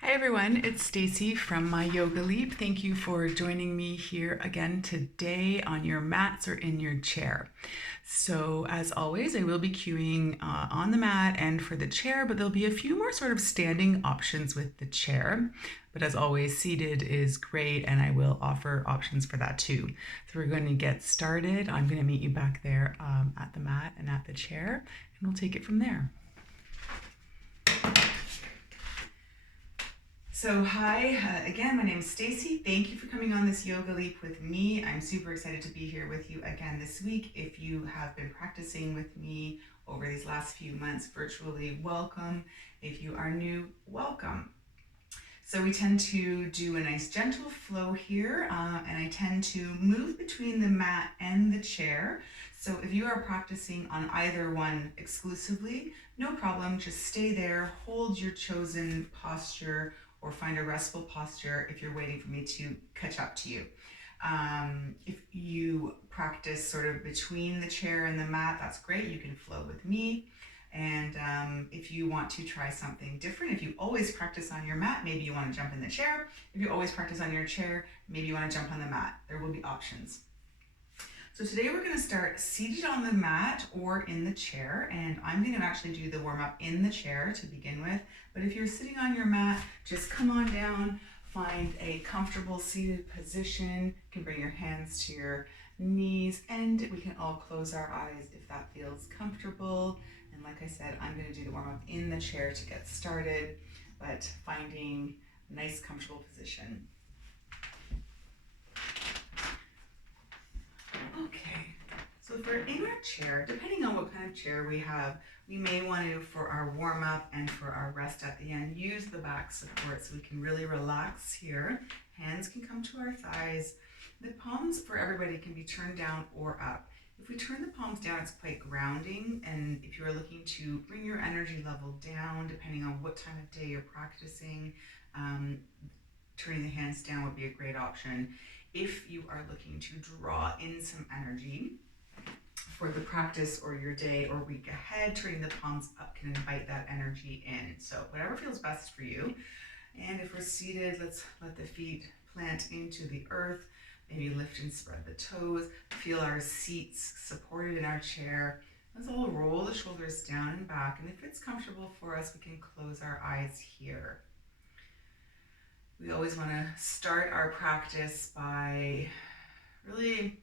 Hi everyone, it's Stacey from My Yoga Leap. Thank you for joining me here again today on your mats or in your chair. So as always, I will be cueing on the mat and for the chair, but there'll be a few more sort of standing options with the chair. But as always, seated is great and I will offer options for that too. So we're going to get started. I'm going to meet you back there at the mat and at the chair, and we'll take it from there. So hi, again, my name is Stacey. Thank you for coming on this yoga leap with me. I'm super excited to be here with you again this week. If you have been practicing with me over these last few months virtually, welcome. If you are new, welcome. So we tend to do a nice gentle flow here, and I tend to move between the mat and the chair. So if you are practicing on either one exclusively, no problem, just stay there, hold your chosen posture or find a restful posture if you're waiting for me to catch up to you. If you practice sort of between the chair and the mat, that's great, you can flow with me. And if you want to try something different, if you always practice on your mat, maybe you want to jump in the chair. If you always practice on your chair, maybe you want to jump on the mat. There will be options. So today we're going to start seated on the mat or in the chair, and I'm going to actually do the warm-up in the chair to begin with. But if you're sitting on your mat, just come on down, find a comfortable seated position. You can bring your hands to your knees, and we can all close our eyes if that feels comfortable. And like I said, I'm going to do the warm-up in the chair to get started, but finding a nice comfortable position. Okay, so if we're in our chair, depending on what kind of chair we have, we may want to, for our warm-up and for our rest at the end, use the back support so we can really relax here. Hands can come to our thighs. The palms for everybody can be turned down or up. If we turn the palms down, it's quite grounding, and if you are looking to bring your energy level down, depending on what time of day you're practicing, turning the hands down would be a great option. If you are looking to draw in some energy for the practice or your day or week ahead, turning the palms up can invite that energy in. So whatever feels best for you. And if we're seated, let's let the feet plant into the earth. Maybe lift and spread the toes. Feel our seats supported in our chair. Let's all roll the shoulders down and back. And if it's comfortable for us, we can close our eyes here. We always want to start our practice by really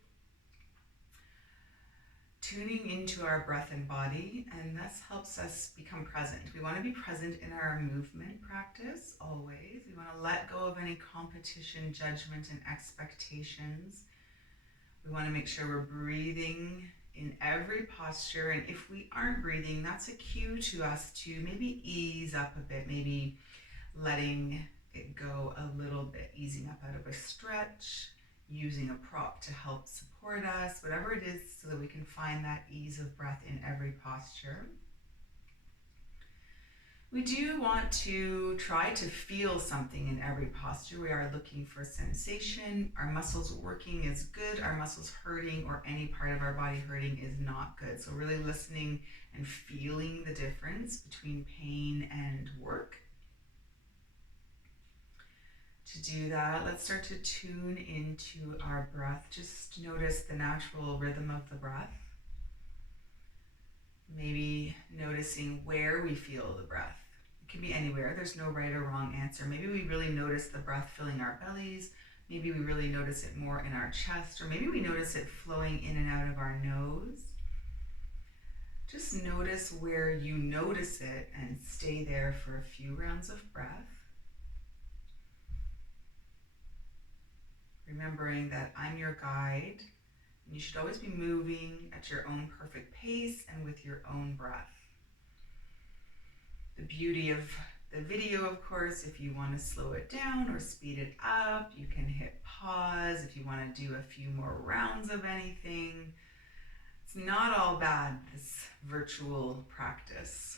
tuning into our breath and body, and that helps us become present. We want to be present in our movement practice always. We want to let go of any competition, judgment, and expectations. We want to make sure we're breathing in every posture, and if we aren't breathing, that's a cue to us to maybe ease up a bit, maybe letting it go a little bit, easing up out of a stretch, using a prop to help support us, whatever it is, so that we can find that ease of breath in every posture. We do want to try to feel something in every posture. We are looking for sensation. Our muscles working is good. Our muscles hurting or any part of our body hurting is not good. So really listening and feeling the difference between pain and work. To do that, let's start to tune into our breath. Just notice the natural rhythm of the breath. Maybe noticing where we feel the breath. It can be anywhere. There's no right or wrong answer. Maybe we really notice the breath filling our bellies. Maybe we really notice it more in our chest, or maybe we notice it flowing in and out of our nose. Just notice where you notice it and stay there for a few rounds of breath. Remembering that I'm your guide, and you should always be moving at your own perfect pace and with your own breath. The beauty of the video, of course, if you want to slow it down or speed it up, you can hit pause if you want to do a few more rounds of anything. It's not all bad, this virtual practice.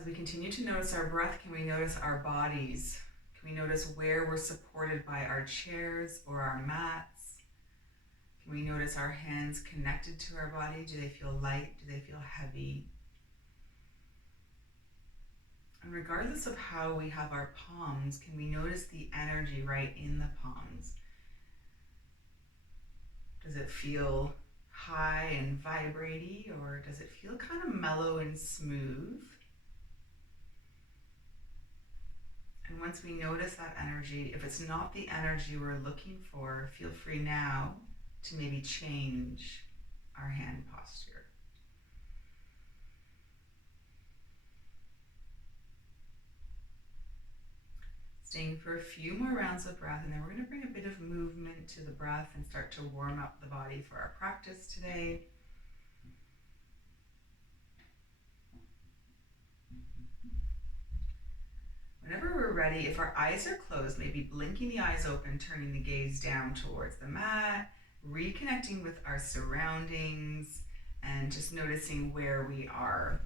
As we continue to notice our breath, can we notice our bodies? Can we notice where we're supported by our chairs or our mats? We notice our hands connected to our body. Do they feel light? Do they feel heavy? And regardless of how we have our palms, can we notice the energy right in the palms? Does it feel high and vibraty, or does it feel kind of mellow and smooth? And once we notice that energy, if it's not the energy we're looking for, feel free now to maybe change our hand posture. Staying for a few more rounds of breath, and then we're going to bring a bit of movement to the breath and start to warm up the body for our practice today. Whenever we're ready, if our eyes are closed, maybe blinking the eyes open, turning the gaze down towards the mat, reconnecting with our surroundings, and just noticing where we are.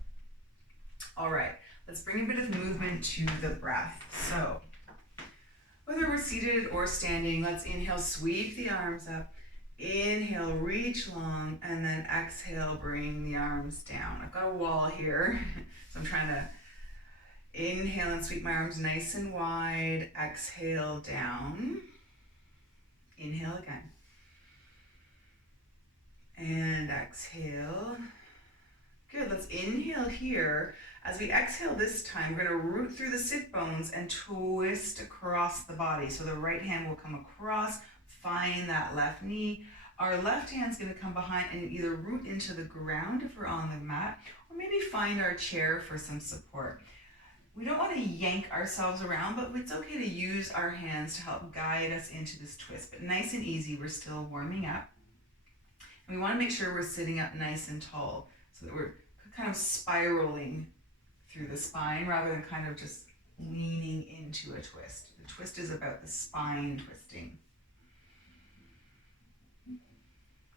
All right, let's bring a bit of movement to the breath. So, whether we're seated or standing, let's inhale, sweep the arms up. Inhale, reach long, and then exhale, bring the arms down. I've got a wall here, so I'm trying to inhale and sweep my arms nice and wide. Exhale, down. Inhale again. And exhale. Good, let's inhale here. As we exhale this time, we're going to root through the sit bones and twist across the body. So the right hand will come across, find that left knee. Our left hand's going to come behind and either root into the ground if we're on the mat, or maybe find our chair for some support. We don't want to yank ourselves around, but it's okay to use our hands to help guide us into this twist. But nice and easy, we're still warming up. And we want to make sure we're sitting up nice and tall so that we're kind of spiraling through the spine rather than kind of just leaning into a twist. The twist is about the spine twisting.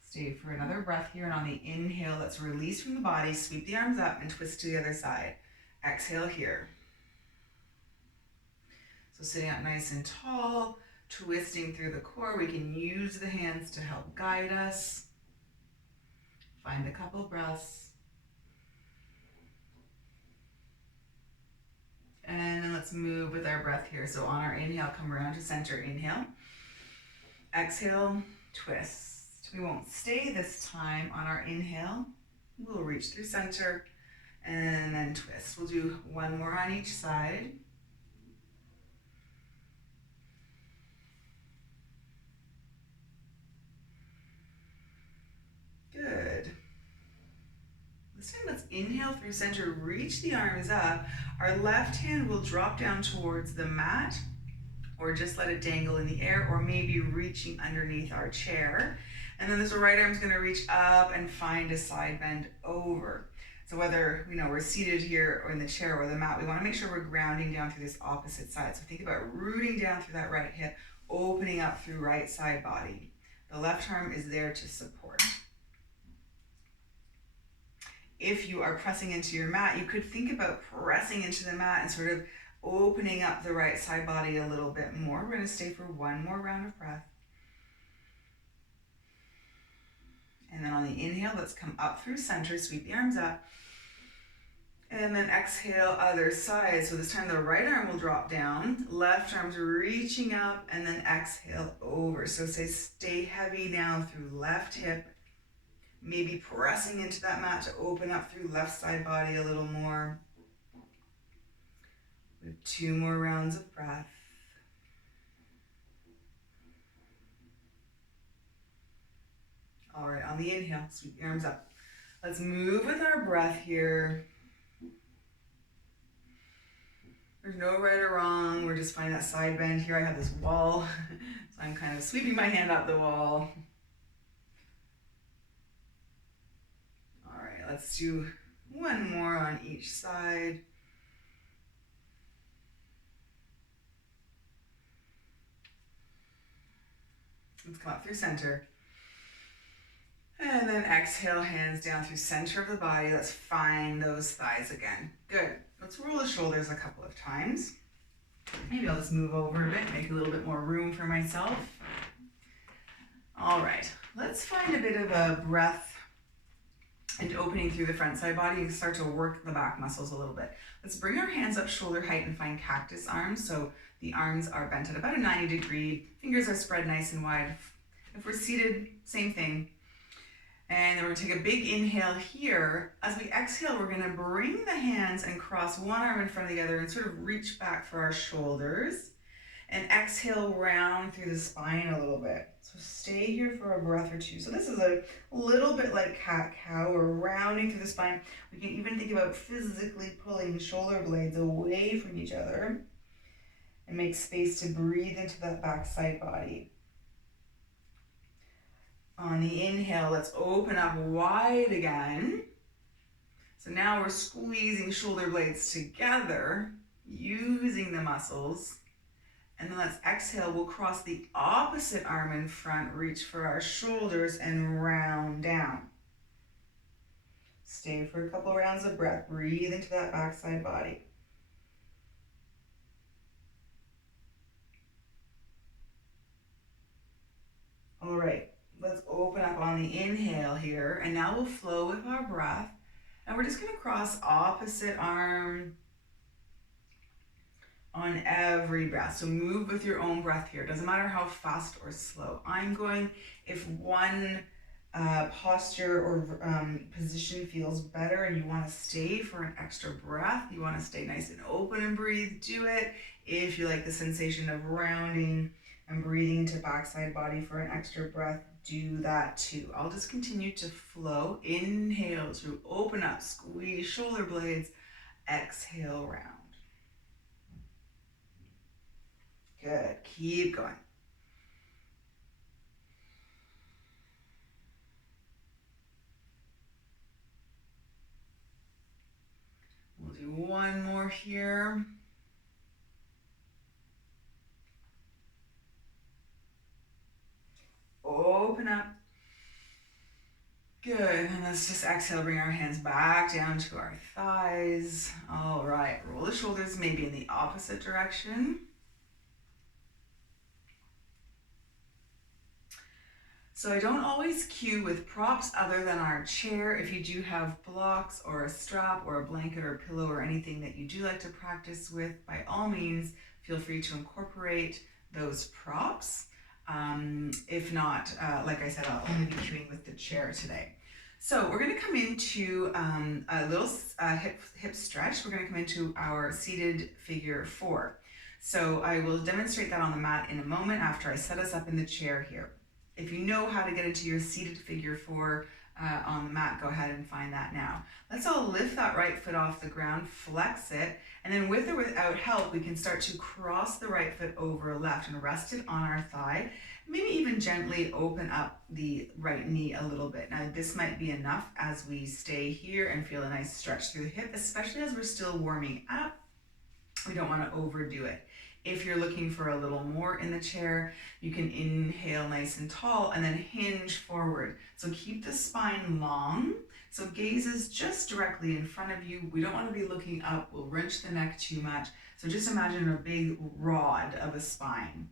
Stay for another breath here, and on the inhale, let's release from the body, sweep the arms up and twist to the other side. Exhale here. So sitting up nice and tall, twisting through the core. We can use the hands to help guide us. Find a couple breaths. And then let's move with our breath here. So on our inhale, come around to center. Inhale. Exhale, twist. We won't stay this time on our inhale. We'll reach through center and then twist. We'll do one more on each side. Good. This time let's inhale through center, reach the arms up. Our left hand will drop down towards the mat, or just let it dangle in the air, or maybe reaching underneath our chair. And then this right arm's gonna reach up and find a side bend over. So whether we're seated here or in the chair or the mat, we wanna make sure we're grounding down through this opposite side. So think about rooting down through that right hip, opening up through right side body. The left arm is there to support. If you are pressing into your mat, you could think about pressing into the mat and sort of opening up the right side body a little bit more. We're going to stay for one more round of breath. And then on the inhale, let's come up through center, sweep the arms up. And then exhale, other side. So this time the right arm will drop down, left arm's reaching up, and then exhale over. So stay heavy now through left hip. Maybe pressing into that mat to open up through left side body a little more. With 2 more rounds of breath. All right, on the inhale, sweep the arms up. Let's move with our breath here. There's no right or wrong. We're just finding that side bend here. I have this wall, so I'm kind of sweeping my hand up the wall. Let's do one more on each side. Let's come up through center. And then exhale, hands down through center of the body. Let's find those thighs again. Good. Let's roll the shoulders a couple of times. Maybe I'll just move over a bit, make a little bit more room for myself. All right, let's find a bit of a breath and opening through the front side body and start to work the back muscles a little bit. Let's bring our hands up shoulder height and find cactus arms. So the arms are bent at about a 90-degree, fingers are spread nice and wide. If we're seated, same thing. And then we're gonna take a big inhale here. As we exhale, we're gonna bring the hands and cross one arm in front of the other and sort of reach back for our shoulders. And exhale, round through the spine a little bit. So stay here for a breath or two. So this is a little bit like cat-cow. We're rounding through the spine. We can even think about physically pulling shoulder blades away from each other and make space to breathe into that backside body. On the inhale, let's open up wide again. So now we're squeezing shoulder blades together, using the muscles. And then let's exhale, we'll cross the opposite arm in front, reach for our shoulders and round down. Stay for a couple rounds of breath, breathe into that backside body. All right, let's open up on the inhale here, and now we'll flow with our breath. And we're just gonna cross opposite arm on every breath. So move with your own breath here. It doesn't matter how fast or slow. I'm going, if one posture or position feels better and you want to stay for an extra breath, you want to stay nice and open and breathe, do it. If you like the sensation of rounding and breathing into backside body for an extra breath, do that too. I'll just continue to flow. Inhale to open up, squeeze shoulder blades, exhale round. Good, keep going. We'll do one more here. Open up. Good, and let's just exhale, bring our hands back down to our thighs. All right, roll the shoulders maybe in the opposite direction. So I don't always cue with props other than our chair. If you do have blocks or a strap or a blanket or a pillow or anything that you do like to practice with, by all means, feel free to incorporate those props. If not, like I said, I'll only be cueing with the chair today. So we're gonna come into a little hip stretch. We're gonna come into our seated figure 4. So I will demonstrate that on the mat in a moment after I set us up in the chair here. If you know how to get into your seated figure 4 on the mat, go ahead and find that now. Let's all lift that right foot off the ground, flex it, and then with or without help, we can start to cross the right foot over left and rest it on our thigh. Maybe even gently open up the right knee a little bit. Now this might be enough as we stay here and feel a nice stretch through the hip, especially as we're still warming up. We don't want to overdo it. If you're looking for a little more in the chair, you can inhale nice and tall and then hinge forward. So keep the spine long. So gaze is just directly in front of you. We don't want to be looking up. We'll wrench the neck too much. So just imagine a big rod of a spine.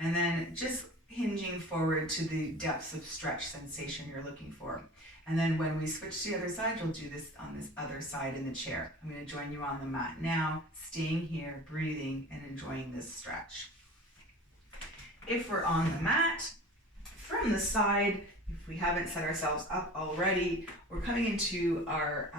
And then just hinging forward to the depths of stretch sensation you're looking for. And then when we switch to the other side, you'll do this on this other side in the chair. I'm going to join you on the mat now, staying here, breathing, and enjoying this stretch. If we're on the mat, from the side, if we haven't set ourselves up already, we're coming into our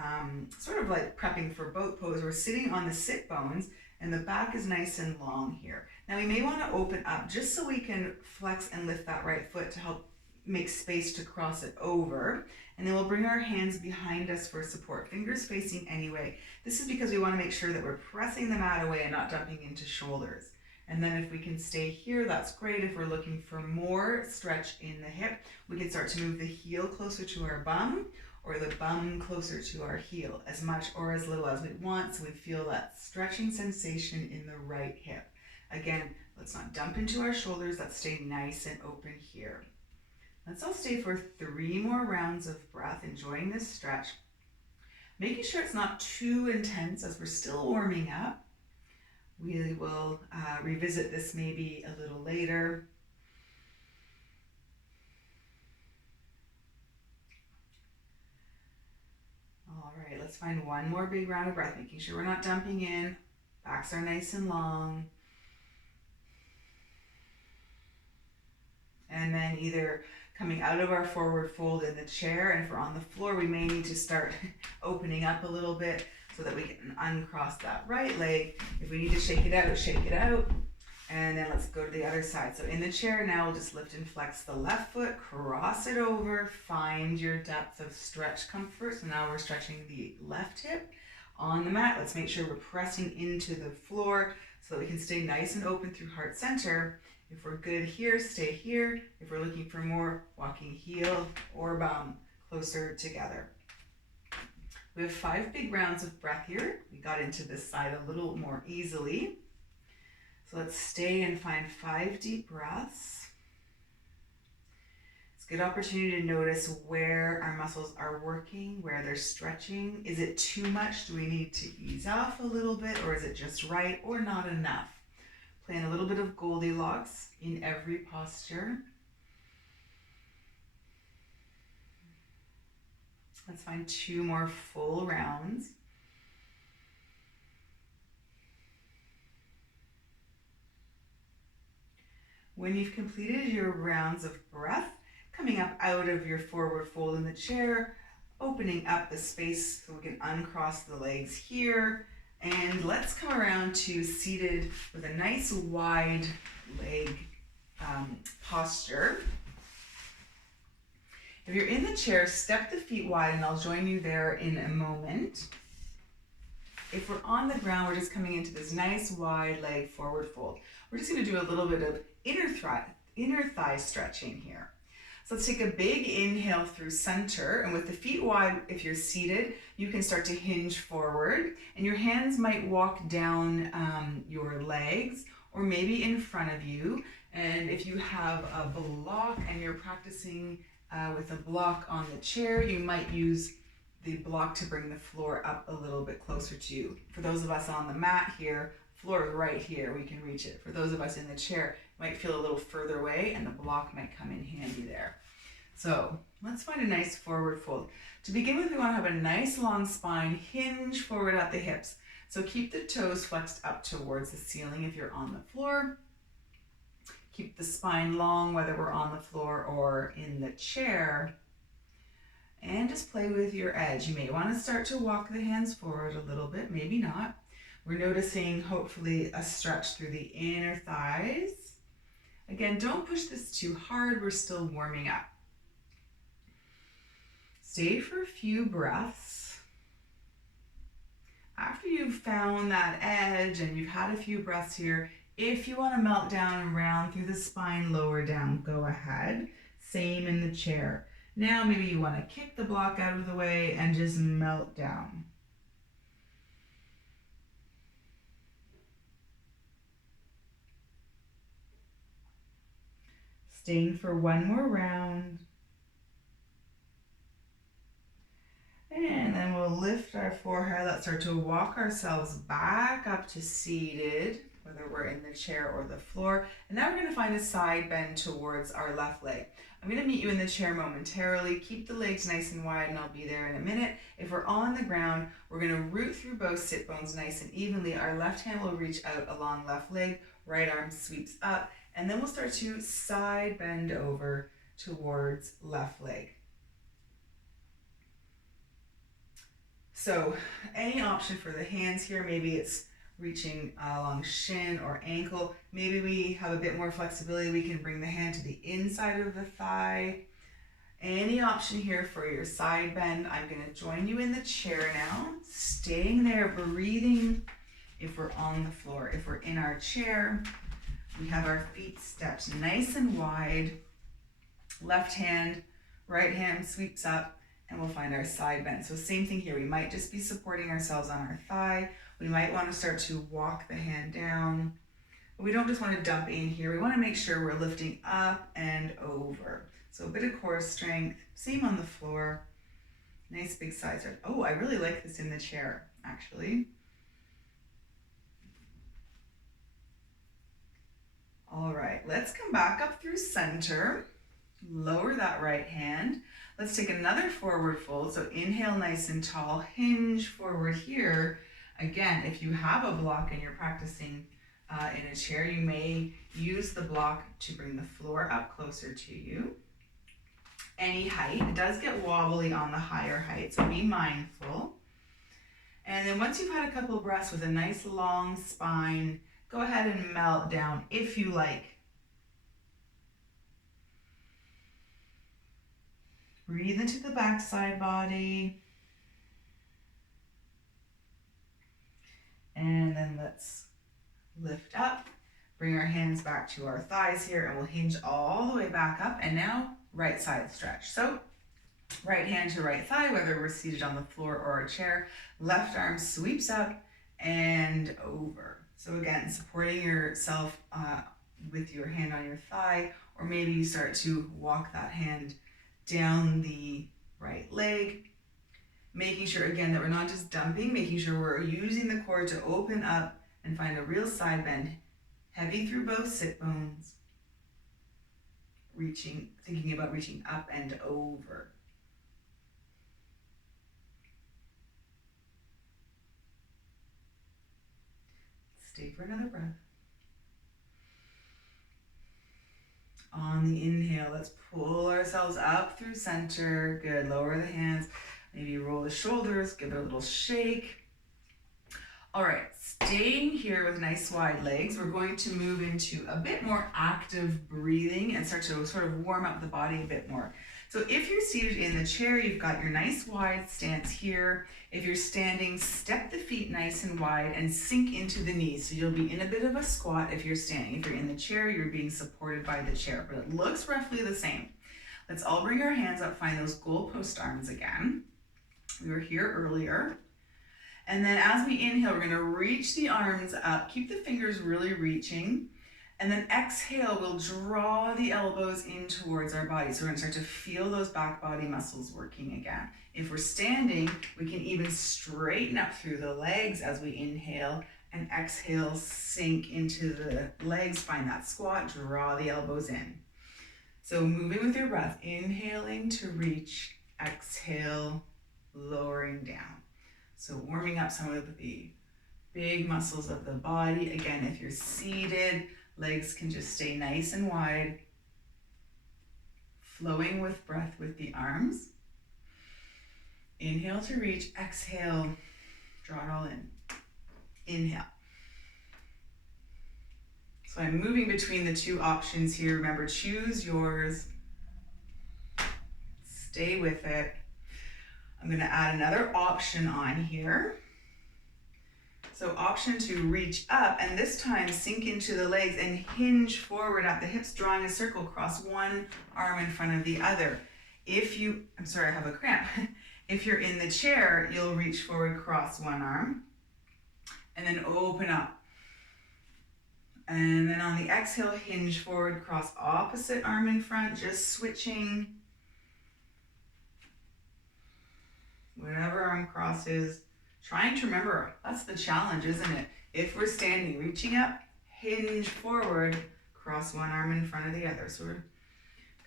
sort of like prepping for boat pose. We're sitting on the sit bones, and the back is nice and long here. Now we may want to open up just so we can flex and lift that right foot to help make space to cross it over. And then we'll bring our hands behind us for support, fingers facing anyway. This is because we want to make sure that we're pressing the mat away and not dumping into shoulders. And then if we can stay here, that's great. If we're looking for more stretch in the hip, we can start to move the heel closer to our bum or the bum closer to our heel, as much or as little as we want, so we feel that stretching sensation in the right hip. Again, let's not dump into our shoulders. Let's stay nice and open here. Let's all stay for 3 more rounds of breath, enjoying this stretch. Making sure it's not too intense as we're still warming up. We will revisit this maybe a little later. Let's find one more big round of breath, making sure we're not dumping in. Backs are nice and long. And then either coming out of our forward fold in the chair, and if we're on the floor, we may need to start opening up a little bit so that we can uncross that right leg. If we need to shake it out, shake it out. And then let's go to the other side. So in the chair now, we'll just lift and flex the left foot, cross it over, find your depth of stretch comfort. So now we're stretching the left hip on the mat. Let's make sure we're pressing into the floor so that we can stay nice and open through heart center. If we're good here, stay here. If we're looking for more, walking heel or bum closer together. We have 5 big rounds of breath here. We got into this side a little more easily. So let's stay and find 5 deep breaths. It's a good opportunity to notice where our muscles are working, where they're stretching. Is it too much? Do we need to ease off a little bit, or is it just right or not enough? Playing a little bit of Goldilocks in every posture. Let's find 2 more full rounds. When you've completed your rounds of breath, coming up out of your forward fold in the chair, opening up the space so we can uncross the legs here. And let's come around to seated with a nice wide leg posture. If you're in the chair, step the feet wide, and I'll join you there in a moment. If we're on the ground, we're just coming into this nice wide leg forward fold. We're just going to do a little bit of inner thigh stretching here. So let's take a big inhale through center, and with the feet wide, if you're seated, you can start to hinge forward, and your hands might walk down your legs or maybe in front of you. And if you have a block and you're practicing with a block on the chair, you might use the block to bring the floor up a little bit closer to you. For those of us on the mat here, floor is right here, we can reach it. For those of us in the chair, it might feel a little further away, and the block might come in handy there. So let's find a nice forward fold. To begin with, we want to have a nice long spine, hinge forward at the hips. So keep the toes flexed up towards the ceiling if you're on the floor. Keep the spine long, whether we're on the floor or in the chair. And just play with your edge. You may want to start to walk the hands forward a little bit, maybe not. We're noticing hopefully a stretch through the inner thighs. Again, don't push this too hard. We're still warming up. Stay for a few breaths. After you've found that edge and you've had a few breaths here, if you want to melt down and round through the spine, lower down, go ahead. Same in the chair. Now maybe you want to kick the block out of the way and just melt down. Staying for one more round. And then we'll lift our forehead. Let's start to walk ourselves back up to seated, whether we're in the chair or the floor. And now we're going to find a side bend towards our left leg. I'm going to meet you in the chair momentarily. Keep the legs nice and wide, and I'll be there in a minute. If we're on the ground, we're going to root through both sit bones nice and evenly. Our left hand will reach out along left leg, right arm sweeps up, and then we'll start to side bend over towards left leg. So any option for the hands here, maybe it's reaching along shin or ankle. Maybe we have a bit more flexibility. We can bring the hand to the inside of the thigh. Any option here for your side bend. I'm going to join you in the chair now, staying there, breathing. If we're on the floor, if we're in our chair, we have our feet stepped nice and wide. Left hand, right hand sweeps up, and we'll find our side bend. So same thing here. We might just be supporting ourselves on our thigh. We might want to start to walk the hand down. But we don't just want to dump in here. We want to make sure we're lifting up and over. So a bit of core strength. Same on the floor. Nice big side stretch. Oh, I really like this in the chair, actually. All right, let's come back up through center. Lower that right hand. Let's take another forward fold. So inhale nice and tall, hinge forward here. Again, if you have a block and you're practicing in a chair, you may use the block to bring the floor up closer to you. Any height. It does get wobbly on the higher height, so be mindful. And then once you've had a couple of breaths with a nice long spine, go ahead and melt down if you like. Breathe into the backside body. And then let's lift up. Bring our hands back to our thighs here, and we'll hinge all the way back up. And now right side stretch. So right hand to right thigh, whether we're seated on the floor or a chair. Left arm sweeps up and over. So again, supporting yourself with your hand on your thigh, or maybe you start to walk that hand down the right leg, making sure again that we're not just dumping, making sure we're using the core to open up and find a real side bend, heavy through both sit bones, thinking about reaching up and over. Stay for another breath. On the inhale, let's pull ourselves up through center. Good, lower the hands. Maybe roll the shoulders, give it a little shake. All right, staying here with nice wide legs, we're going to move into a bit more active breathing and start to sort of warm up the body a bit more. So if you're seated in the chair, you've got your nice wide stance here. If you're standing, step the feet nice and wide and sink into the knees. So you'll be in a bit of a squat if you're standing. If you're in the chair, you're being supported by the chair, but it looks roughly the same. Let's all bring our hands up, find those goalpost arms again. We were here earlier. And then as we inhale, we're gonna reach the arms up, keep the fingers really reaching. And then exhale, we'll draw the elbows in towards our body. So we're gonna start to feel those back body muscles working again. If we're standing, we can even straighten up through the legs as we inhale, and exhale, sink into the legs, find that squat, draw the elbows in. So moving with your breath, inhaling to reach, exhale, lowering down. So warming up some of the big muscles of the body. Again, if you're seated, legs can just stay nice and wide, flowing with breath with the arms. Inhale to reach, exhale, draw it all in. Inhale. So I'm moving between the two options here. Remember, choose yours. Stay with it. I'm going to add another option on here. So option to reach up, and this time sink into the legs and hinge forward at the hips, drawing a circle across one arm in front of the other. I'm sorry, I have a cramp. If you're in the chair, you'll reach forward, cross one arm, and then open up. And then on the exhale, hinge forward, cross opposite arm in front, just switching. Whatever arm cross is, trying to remember, that's the challenge, isn't it? If we're standing, reaching up, hinge forward, cross one arm in front of the other. So we're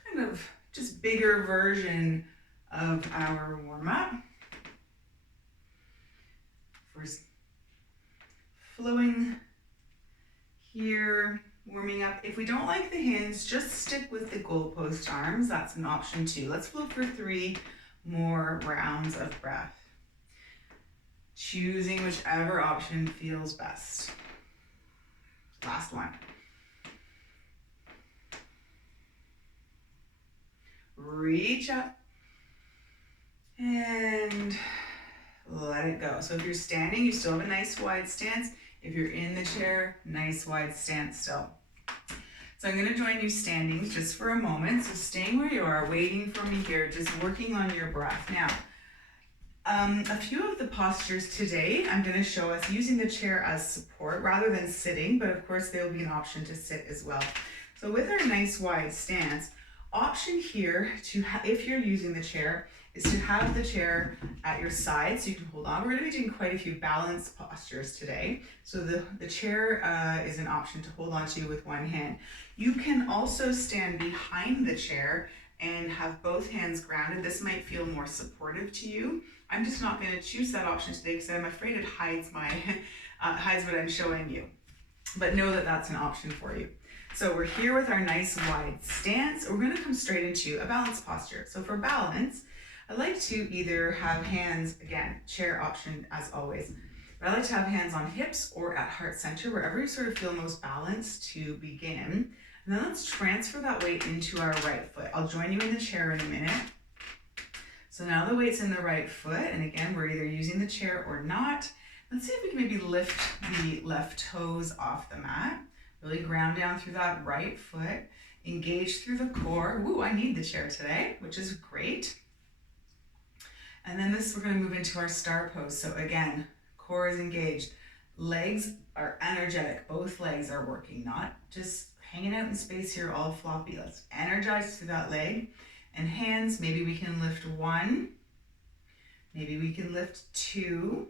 kind of just bigger version of our warm-up. First, flowing here, warming up. If we don't like the hinge, just stick with the goalpost arms. That's an option too. Let's flow for 3 more rounds of breath. Choosing whichever option feels best. Last one. Reach up and let it go. So if you're standing, you still have a nice wide stance. If you're in the chair, nice wide stance still. So I'm going to join you standing just for a moment. So staying where you are, waiting for me here, just working on your breath. Now, a few of the postures today, I'm going to show us using the chair as support rather than sitting, but of course there will be an option to sit as well. So with our nice wide stance, option here to if you're using the chair is to have the chair at your side so you can hold on. We're going to be doing quite a few balance postures today. So the chair is an option to hold on to with one hand. You can also stand behind the chair and have both hands grounded. This might feel more supportive to you. I'm just not going to choose that option today because I'm afraid it hides my hides what I'm showing you. But know that that's an option for you. So we're here with our nice wide stance. We're going to come straight into a balance posture. So for balance, I like to either have hands, again, chair option as always, but I like to have hands on hips or at heart center, wherever you sort of feel most balanced to begin. And then let's transfer that weight into our right foot. I'll join you in the chair in a minute. So now the weight's in the right foot, and again, we're either using the chair or not. Let's see if we can maybe lift the left toes off the mat. Really ground down through that right foot. Engage through the core. Ooh, I need the chair today, which is great. And then we're going to move into our star pose. So again, core is engaged. Legs are energetic. Both legs are working, not just hanging out in space here all floppy. Let's energize through that leg. And hands, maybe we can lift one. Maybe we can lift two.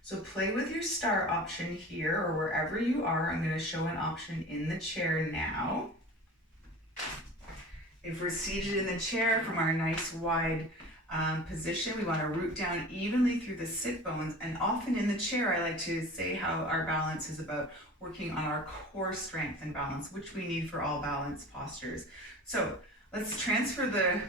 So play with your star option here or wherever you are. I'm going to show an option in the chair now. If we're seated in the chair from our nice wide position, we want to root down evenly through the sit bones. And often in the chair, I like to say how our balance is about working on our core strength and balance, which we need for all balance postures. So let's transfer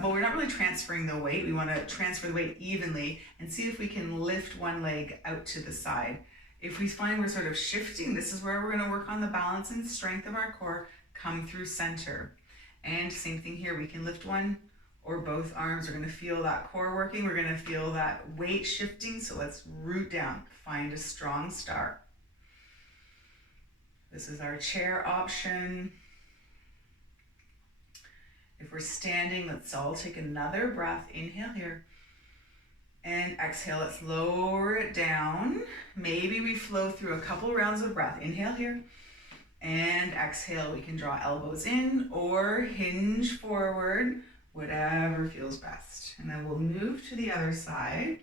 well, we're not really transferring the weight. We want to transfer the weight evenly and see if we can lift one leg out to the side. If we find we're sort of shifting, this is where we're going to work on the balance and strength of our core, come through center. And same thing here, we can lift one or both arms. We're going to feel that core working. We're going to feel that weight shifting. So let's root down, find a strong star. This is our chair option. If we're standing, let's all take another breath. Inhale here and exhale. Let's lower it down. Maybe we flow through a couple rounds of breath. Inhale here and exhale. We can draw elbows in or hinge forward, whatever feels best. And then we'll move to the other side.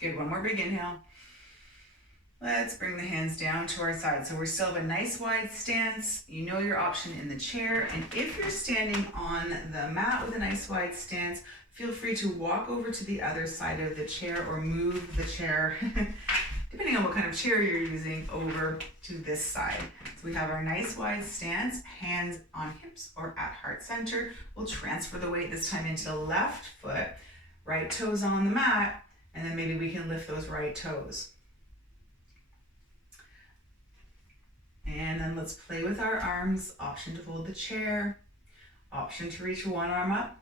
Good, one more big inhale. Let's bring the hands down to our side. So we're still have a nice wide stance. You know your option in the chair. And if you're standing on the mat with a nice wide stance, feel free to walk over to the other side of the chair or move the chair, depending on what kind of chair you're using, over to this side. So we have our nice wide stance, hands on hips or at heart center. We'll transfer the weight this time into the left foot, right toes on the mat, and then maybe we can lift those right toes. And then let's play with our arms. Option to hold the chair, option to reach one arm up,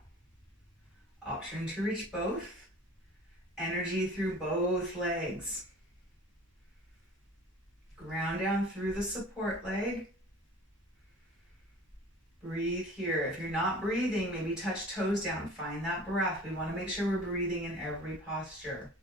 option to reach both. Energy through both legs. Ground down through the support leg. Breathe here. If you're not breathing, maybe touch toes down. Find that breath. We want to make sure we're breathing in every posture.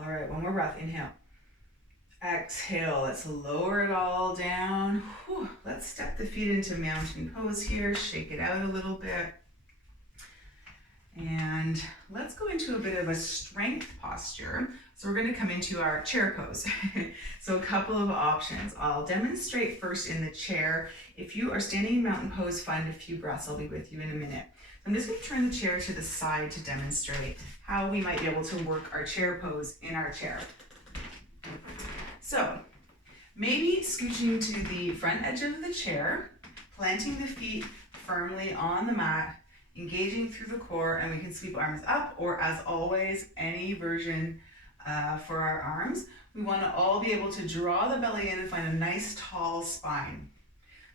All right, one more breath. Inhale. Exhale. Let's lower it all down. Whew. Let's step the feet into mountain pose here. Shake it out a little bit. And let's go into a bit of a strength posture. So we're going to come into our chair pose. So a couple of options. I'll demonstrate first in the chair. If you are standing in mountain pose, find a few breaths. I'll be with you in a minute. I'm just going to turn the chair to the side to demonstrate how we might be able to work our chair pose in our chair. So maybe scooching to the front edge of the chair, planting the feet firmly on the mat, engaging through the core, and we can sweep arms up, or as always, any version for our arms. We want to all be able to draw the belly in and find a nice tall spine.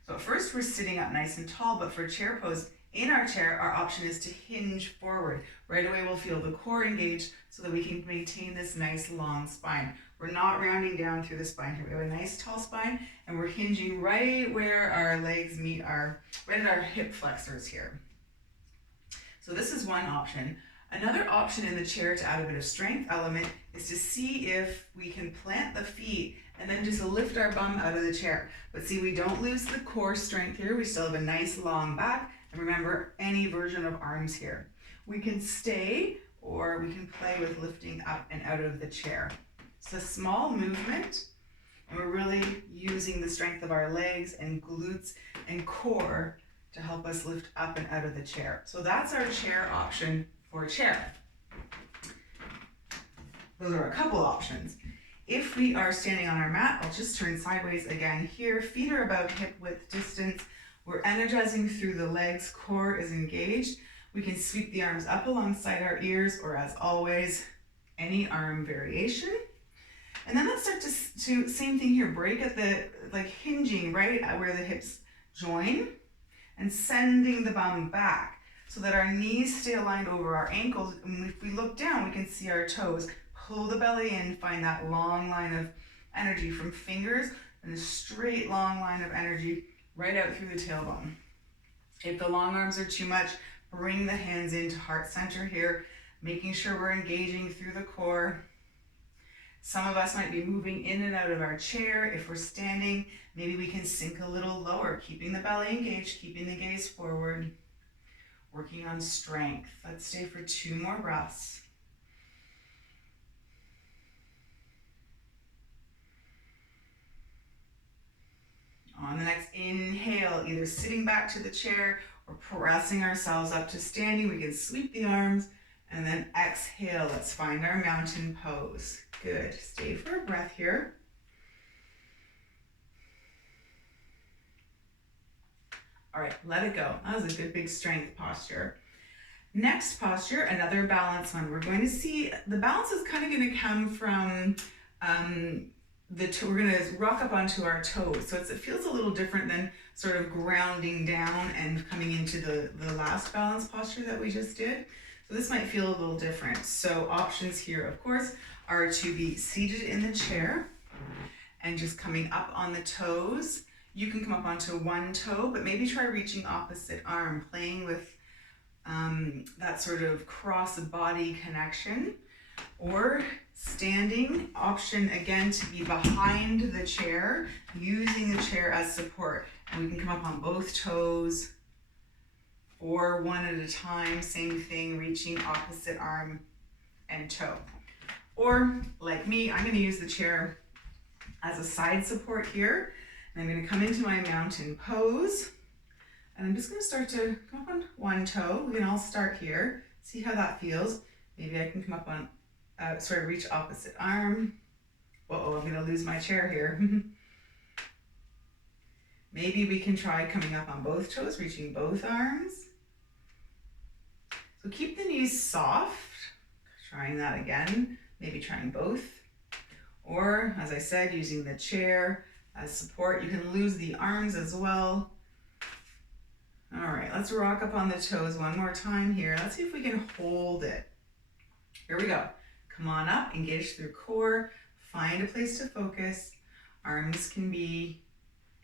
So at first we're sitting up nice and tall, but for chair pose, in our chair, our option is to hinge forward. Right away, we'll feel the core engaged so that we can maintain this nice long spine. We're not rounding down through the spine here. We have a nice tall spine, and we're hinging right where our legs meet right at our hip flexors here. So this is one option. Another option in the chair to add a bit of strength element is to see if we can plant the feet and then just lift our bum out of the chair. But see, we don't lose the core strength here. We still have a nice long back. And remember, any version of arms here. We can stay or we can play with lifting up and out of the chair. It's a small movement, and we're really using the strength of our legs and glutes and core to help us lift up and out of the chair. So that's our chair option for a chair. Those are a couple options. If we are standing on our mat, I'll just turn sideways again here. Feet are about hip width distance. We're energizing through the legs, core is engaged. We can sweep the arms up alongside our ears, or as always, any arm variation. And then let's start to same thing here, break at the, like hinging right at where the hips join and sending the bum back so that our knees stay aligned over our ankles. And if we look down, we can see our toes. Pull the belly in, find that long line of energy from fingers and a straight long line of energy right out through the tailbone. If the long arms are too much, bring the hands into heart center here, making sure we're engaging through the core. Some of us might be moving in and out of our chair. If we're standing, maybe we can sink a little lower, keeping the belly engaged, keeping the gaze forward, working on strength. Let's stay for 2 more breaths. On the next inhale, either sitting back to the chair or pressing ourselves up to standing. We can sweep the arms, and then exhale. Let's find our mountain pose. Good. Stay for a breath here. All right, let it go. That was a good big strength posture. Next posture, another balance one. We're going to see the balance is kind of going to come from we're going to rock up onto our toes. So it feels a little different than sort of grounding down and coming into the last balance posture that we just did. So this might feel a little different. So options here, of course, are to be seated in the chair and just coming up on the toes. You can come up onto one toe, but maybe try reaching opposite arm, playing with that sort of cross body connection. Or standing, option again to be behind the chair, using the chair as support. And we can come up on both toes or one at a time, same thing, reaching opposite arm and toe. Or like me, I'm going to use the chair as a side support here. And I'm going to come into my mountain pose. And I'm just going to start to come up on one toe. We can all start here, see how that feels. Maybe I can come up on reach opposite arm. Uh-oh, I'm going to lose my chair here. Maybe we can try coming up on both toes, reaching both arms. So keep the knees soft. Trying that again. Maybe trying both. Or, as I said, using the chair as support. You can lose the arms as well. All right, let's rock up on the toes one more time here. Let's see if we can hold it. Here we go. Come on up, engage through core, find a place to focus. Arms can be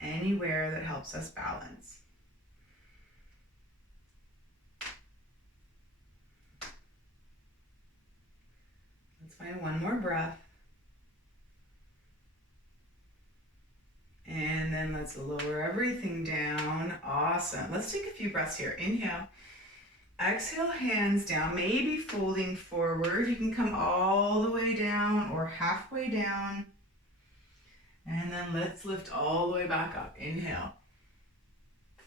anywhere that helps us balance. Let's find one more breath. And then let's lower everything down. Awesome. Let's take a few breaths here. Inhale. Exhale, hands down, maybe folding forward. You can come all the way down or halfway down. And then let's lift all the way back up. Inhale.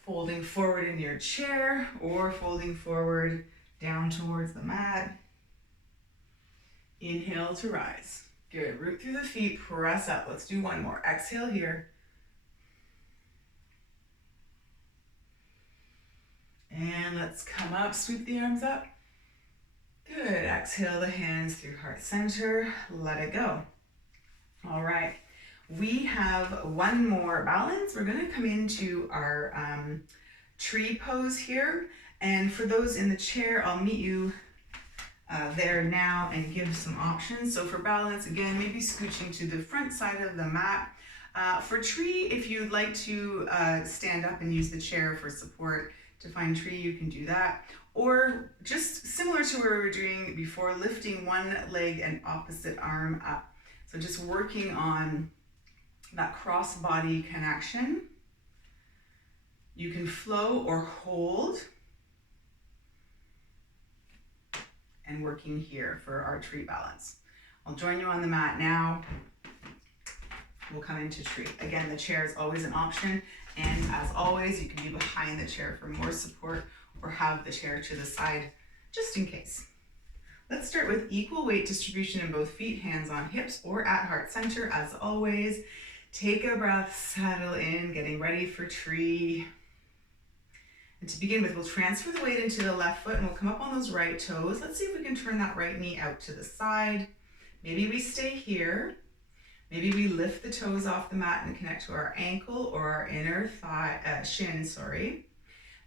Folding forward in your chair or folding forward down towards the mat. Inhale to rise. Good. Root through the feet, press up. Let's do one more. Exhale here. And let's come up, sweep the arms up. Good, exhale the hands through heart center, let it go. All right, we have one more balance. We're gonna come into our tree pose here. And for those in the chair, I'll meet you there now and give some options. So for balance, again, maybe scooching to the front side of the mat. For tree, if you'd like to stand up and use the chair for support, to find tree, you can do that. Or just similar to what we were doing before, lifting one leg and opposite arm up. So just working on that cross body connection. You can flow or hold. and working here for our tree balance. I'll join you on the mat now. We'll come into tree. Again, the chair is always an option, and as always, you can be behind the chair for more support or have the chair to the side just in case. Let's start with equal weight distribution in both feet, hands on hips or at heart center. As always, take a breath, settle in, getting ready for tree. And to begin with, we'll transfer the weight into the left foot and we'll come up on those right toes. Let's see if we can turn that right knee out to the side. Maybe we stay here. Maybe we lift the toes off the mat and connect to our ankle or our inner shin.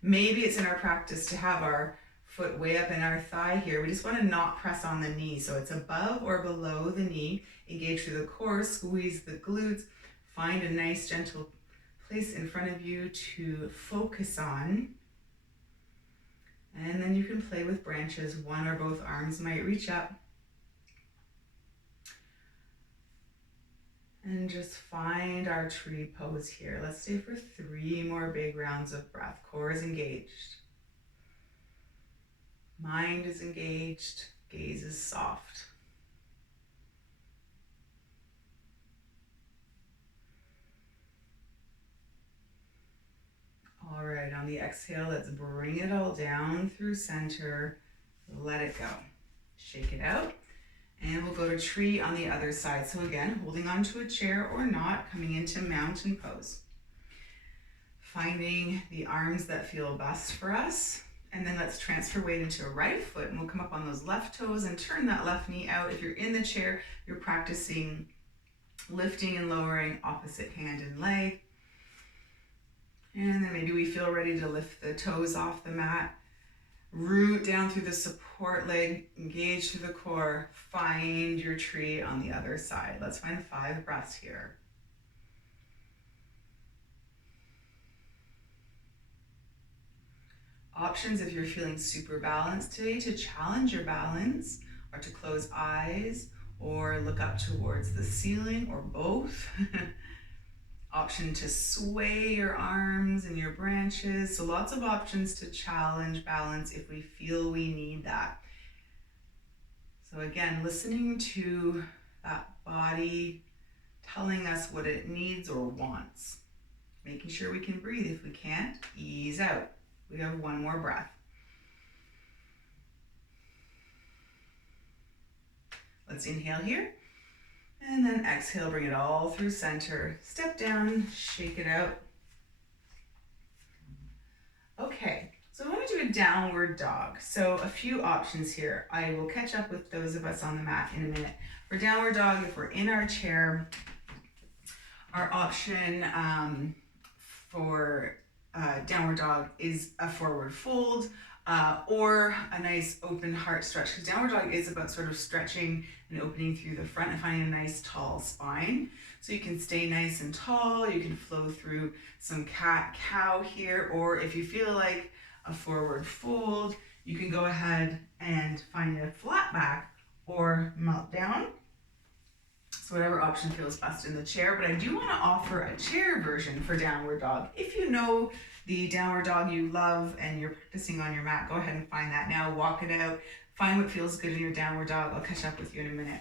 Maybe it's in our practice to have our foot way up in our thigh here. We just want to not press on the knee. So it's above or below the knee. Engage through the core, squeeze the glutes. Find a nice gentle place in front of you to focus on. And then you can play with branches. One or both arms might reach up. And just find our tree pose here. Let's stay for 3 more big rounds of breath. Core is engaged. Mind is engaged. Gaze is soft. All right, on the exhale, let's bring it all down through center. Let it go. Shake it out. And we'll go to tree on the other side. So again, holding onto a chair or not, coming into mountain pose. Finding the arms that feel best for us. And then let's transfer weight into a right foot and we'll come up on those left toes and turn that left knee out. If you're in the chair, you're practicing lifting and lowering opposite hand and leg. And then maybe we feel ready to lift the toes off the mat. Root down through the support leg, engage through the core, find your tree on the other side. Let's find 5 breaths here. Options if you're feeling super balanced today to challenge your balance are to close eyes or look up towards the ceiling or both. Option to sway your arms and your branches. So lots of options to challenge balance if we feel we need that. So again, listening to that body telling us what it needs or wants. Making sure we can breathe. If we can't, ease out. We have 1 more breath. Let's inhale here. And then exhale, bring it all through center. Step down, shake it out. Okay, so I want to do a downward dog. So a few options here. I will catch up with those of us on the mat in a minute. For downward dog, if we're in our chair, our option for downward dog is a forward fold or a nice open heart stretch, because downward dog is about sort of stretching and opening through the front and finding a nice tall spine. So you can stay nice and tall, you can flow through some cat-cow here, or if you feel like a forward fold, you can go ahead and find a flat back or melt down. So whatever option feels best in the chair, but I do want to offer a chair version for downward dog. If you know the downward dog you love and you're practicing on your mat, go ahead and find that now, walk it out, find what feels good in your downward dog. I'll catch up with you in a minute.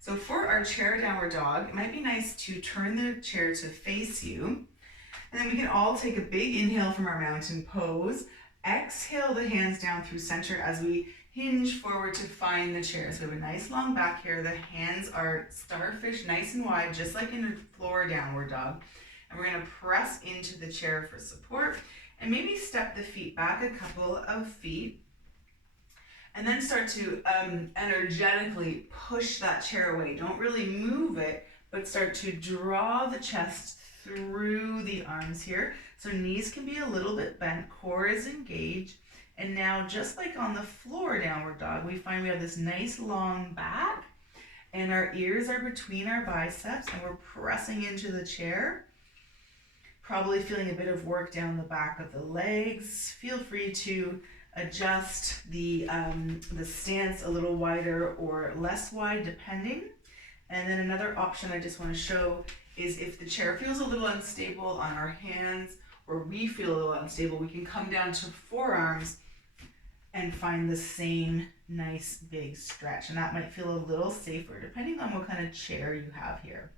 So for our chair downward dog, it might be nice to turn the chair to face you. And then we can all take a big inhale from our mountain pose. Exhale the hands down through center as we hinge forward to find the chair. So we have a nice long back here. The hands are starfish, nice and wide, just like in a floor downward dog. And we're gonna press into the chair for support and maybe step the feet back a couple of feet. And then start to energetically push that chair away. Don't really move it, but start to draw the chest through the arms here. So knees can be a little bit bent, core is engaged. And now, just like on the floor downward dog, we find we have this nice long back and our ears are between our biceps and we're pressing into the chair. Probably feeling a bit of work down the back of the legs. Feel free to adjust the stance a little wider or less wide depending. And then another option I just want to show is if the chair feels a little unstable on our hands or we feel a little unstable, we can come down to forearms and find the same nice big stretch. And that might feel a little safer depending on what kind of chair you have here.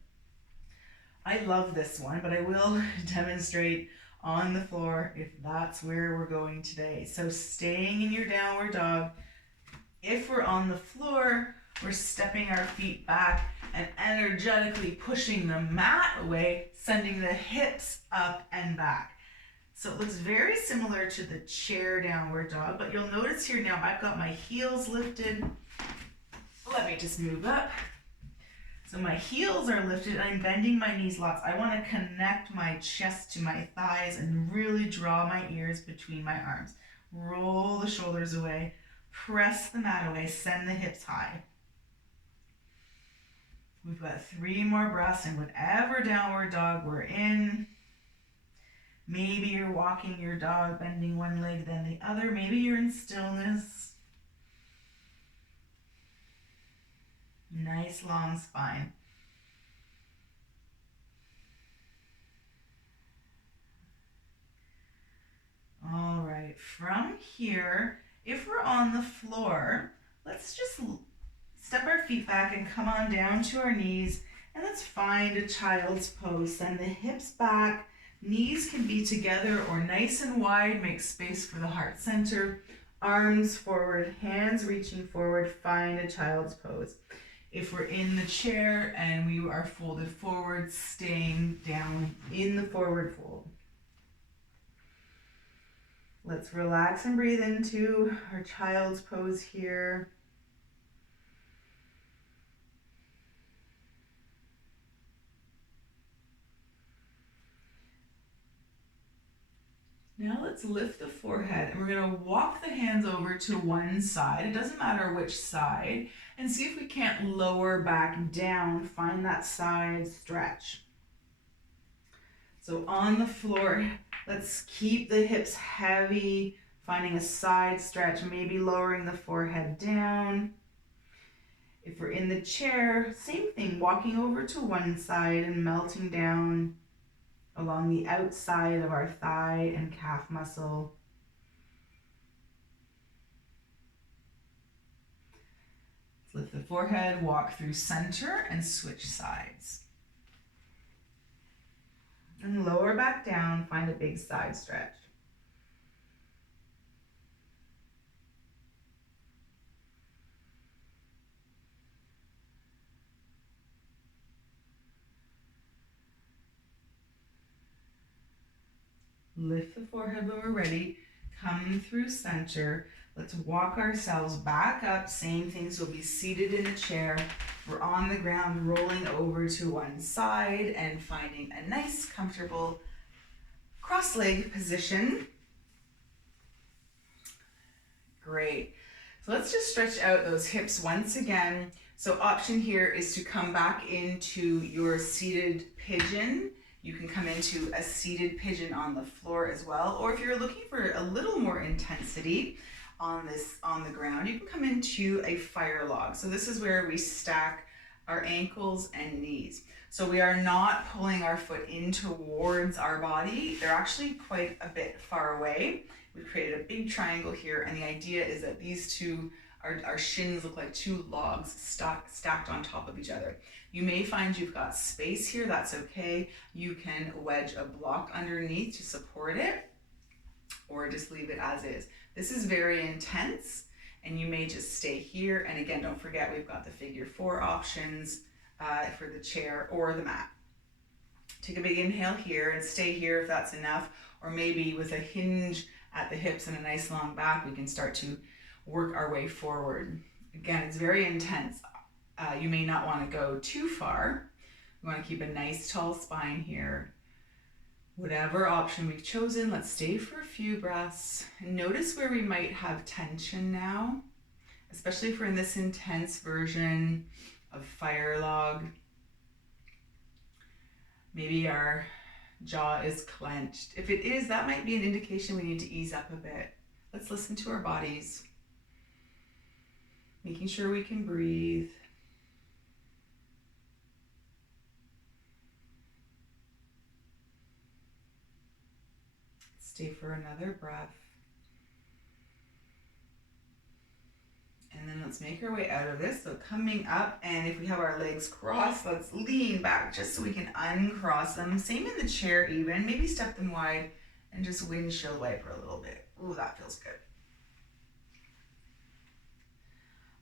I love this one, but I will demonstrate on the floor if that's where we're going today. So staying in your downward dog. If we're on the floor, we're stepping our feet back and energetically pushing the mat away, sending the hips up and back. So it looks very similar to the chair downward dog, but you'll notice here now I've got my heels lifted. Let me just move up. So my heels are lifted, I'm bending my knees lots. I want to connect my chest to my thighs and really draw my ears between my arms. Roll the shoulders away, press the mat away, send the hips high. We've got 3 more breaths in whatever downward dog we're in. Maybe you're walking your dog, bending one leg, then the other. Maybe you're in stillness. Nice long spine. All right, from here, if we're on the floor, let's just step our feet back and come on down to our knees, and let's find a child's pose. Send the hips back, knees can be together or nice and wide, make space for the heart center, arms forward, hands reaching forward, find a child's pose. If we're in the chair and we are folded forward, staying down in the forward fold. Let's relax and breathe into our child's pose here. Now let's lift the forehead and we're going to walk the hands over to one side. It doesn't matter which side. And see if we can't lower back down. Find that side stretch. So on the floor, let's keep the hips heavy, finding a side stretch, maybe lowering the forehead down. If we're in the chair, same thing, walking over to one side and melting down along the outside of our thigh and calf muscle. Let's lift the forehead, walk through center, and switch sides. And lower back down, find a big side stretch. Lift the forehead when we're ready. Come through center. Let's walk ourselves back up. Same things, we'll be seated in a chair. We're on the ground, rolling over to one side and finding a nice, comfortable cross-leg position. Great. So let's just stretch out those hips once again. So option here is to come back into your seated pigeon. You can come into a seated pigeon on the floor as well. Or if you're looking for a little more intensity on the ground, you can come into a fire log. So this is where we stack our ankles and knees. So we are not pulling our foot in towards our body. They're actually quite a bit far away. We've created a big triangle here, and the idea is that these two, our shins look like 2 logs stacked on top of each other. You may find you've got space here, that's okay. You can wedge a block underneath to support it, or just leave it as is. This is very intense, and you may just stay here. And again, don't forget, we've got the figure 4 options for the chair or the mat. Take a big inhale here and stay here if that's enough, or maybe with a hinge at the hips and a nice long back, we can start to work our way forward. Again, it's very intense. You may not want to go too far. We want to keep a nice tall spine here. Whatever option we've chosen, let's stay for a few breaths. And notice where we might have tension now, especially if we're in this intense version of fire log. Maybe our jaw is clenched. If it is, that might be an indication we need to ease up a bit. Let's listen to our bodies, making sure we can breathe. Stay for another breath. And then let's make our way out of this. So coming up, and if we have our legs crossed, let's lean back just so we can uncross them. Same in the chair even. Maybe step them wide and just windshield wiper a little bit. Ooh, that feels good.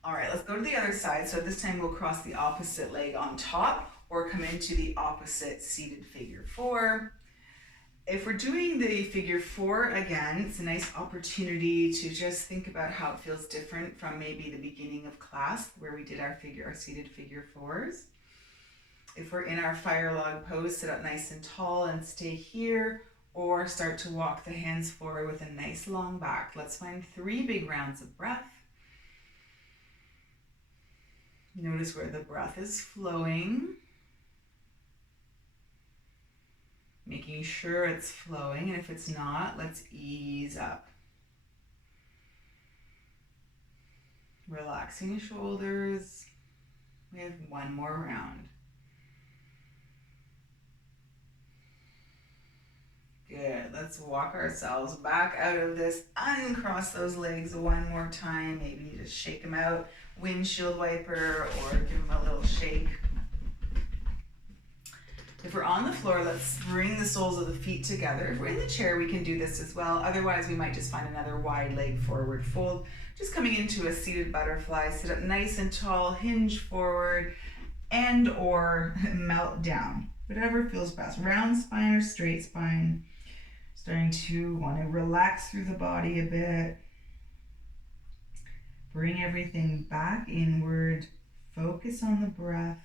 All right, let's go to the other side. So this time we'll cross the opposite leg on top or come into the opposite seated figure four. If we're doing the figure four again, it's a nice opportunity to just think about how it feels different from maybe the beginning of class where we did our seated figure fours. If we're in our fire log pose, sit up nice and tall and stay here, or start to walk the hands forward with a nice long back. Let's find 3 big rounds of breath. Notice where the breath is flowing. Making sure it's flowing, and if it's not, let's ease up. Relaxing shoulders. We have 1 more round. Good, let's walk ourselves back out of this. Uncross those legs 1 more time. Maybe just shake them out, windshield wiper, or give them a little shake. If we're on the floor, let's bring the soles of the feet together. If we're in the chair, we can do this as well. Otherwise, we might just find another wide leg forward fold. Just coming into a seated butterfly, sit up nice and tall, hinge forward, and or melt down. Whatever feels best. Round spine or straight spine. Starting to want to relax through the body a bit. Bring everything back inward. Focus on the breath.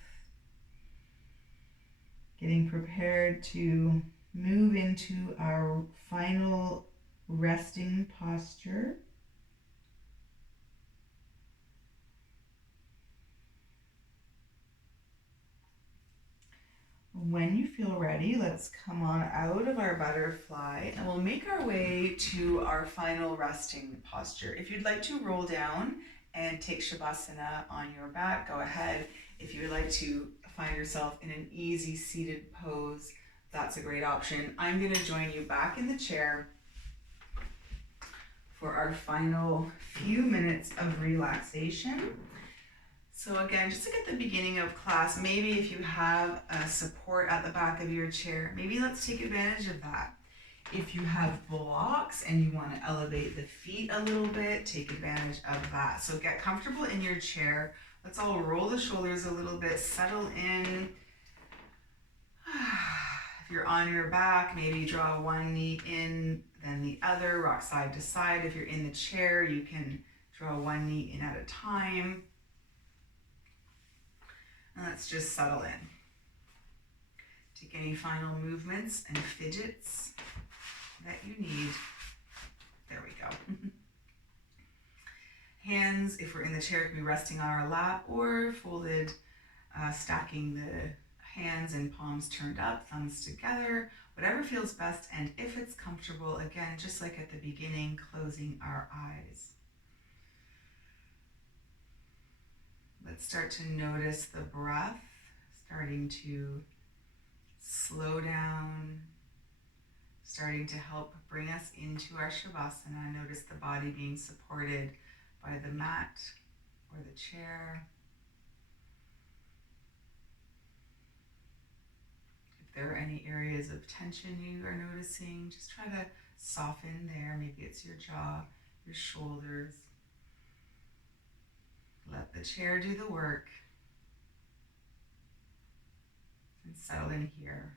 Getting prepared to move into our final resting posture. When you feel ready, let's come on out of our butterfly and we'll make our way to our final resting posture. If you'd like to roll down and take Shavasana on your back, go ahead. If you would like to find yourself in an easy seated pose, that's a great option. I'm going to join you back in the chair for our final few minutes of relaxation. So again, just like at the beginning of class, maybe if you have a support at the back of your chair, maybe let's take advantage of that. If you have blocks and you want to elevate the feet a little bit, take advantage of that. So get comfortable in your chair. Let's all roll the shoulders a little bit, settle in. If you're on your back, maybe draw one knee in, then the other, rock side to side. If you're in the chair, you can draw one knee in at a time. And let's just settle in. Take any final movements and fidgets that you need. There we go. Hands, if we're in the chair, can be resting on our lap or folded, stacking the hands and palms turned up, thumbs together, whatever feels best. And if it's comfortable, again, just like at the beginning, closing our eyes. Let's start to notice the breath starting to slow down, starting to help bring us into our Shavasana. Notice the body being supported by the mat or the chair. If there are any areas of tension you are noticing, just try to soften there. Maybe it's your jaw, your shoulders. Let the chair do the work. And settle in here.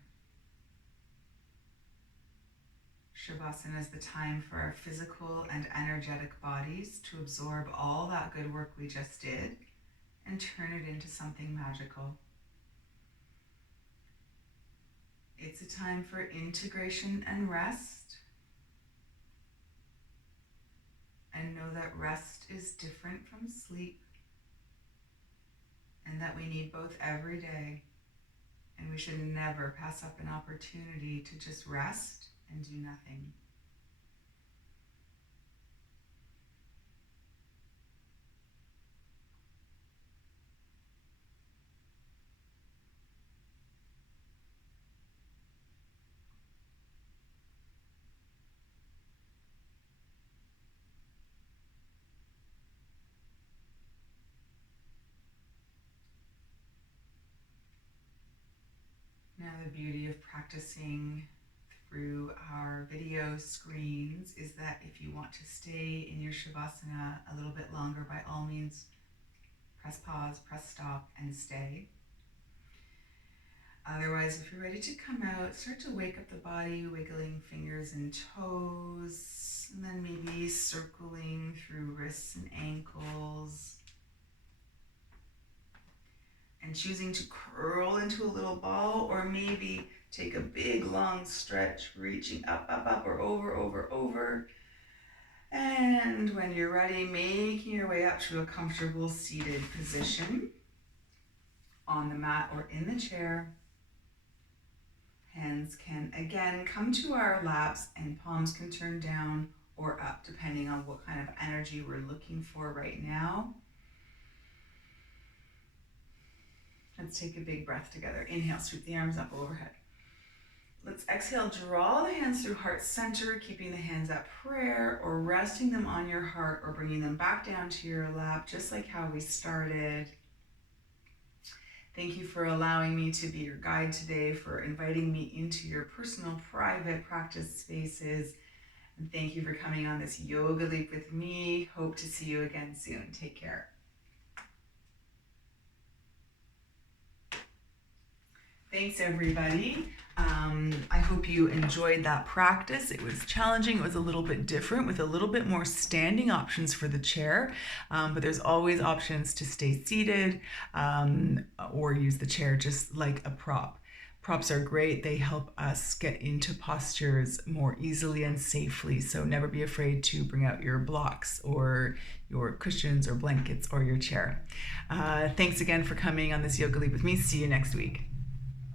Shavasana is the time for our physical and energetic bodies to absorb all that good work we just did and turn it into something magical. It's a time for integration and rest. And know that rest is different from sleep and that we need both every day. And we should never pass up an opportunity to just rest and do nothing. Now, the beauty of practicing through our video screens is that if you want to stay in your Shavasana a little bit longer, by all means, press pause, press stop, and stay. Otherwise, if you're ready to come out, start to wake up the body, wiggling fingers and toes, and then maybe circling through wrists and ankles. And choosing to curl into a little ball, or maybe take a big long stretch, reaching up, up, up, or over, over, over. And when you're ready, making your way up to a comfortable seated position on the mat or in the chair. Hands can again come to our laps and palms can turn down or up depending on what kind of energy we're looking for right now. Let's take a big breath together. Inhale, sweep the arms up overhead. Let's exhale, draw the hands through heart center, keeping the hands at prayer or resting them on your heart or bringing them back down to your lap, just like how we started. Thank you for allowing me to be your guide today, for inviting me into your personal, private practice spaces. And thank you for coming on this yoga leap with me. Hope to see you again soon. Take care. Thanks, everybody. I hope you enjoyed that practice. It was challenging. It was a little bit different with a little bit more standing options for the chair, but there's always options to stay seated or use the chair just like a prop. Props are great. They help us get into postures more easily and safely. So never be afraid to bring out your blocks or your cushions or blankets or your chair. Thanks again for coming on this yoga leap with me. See you next week.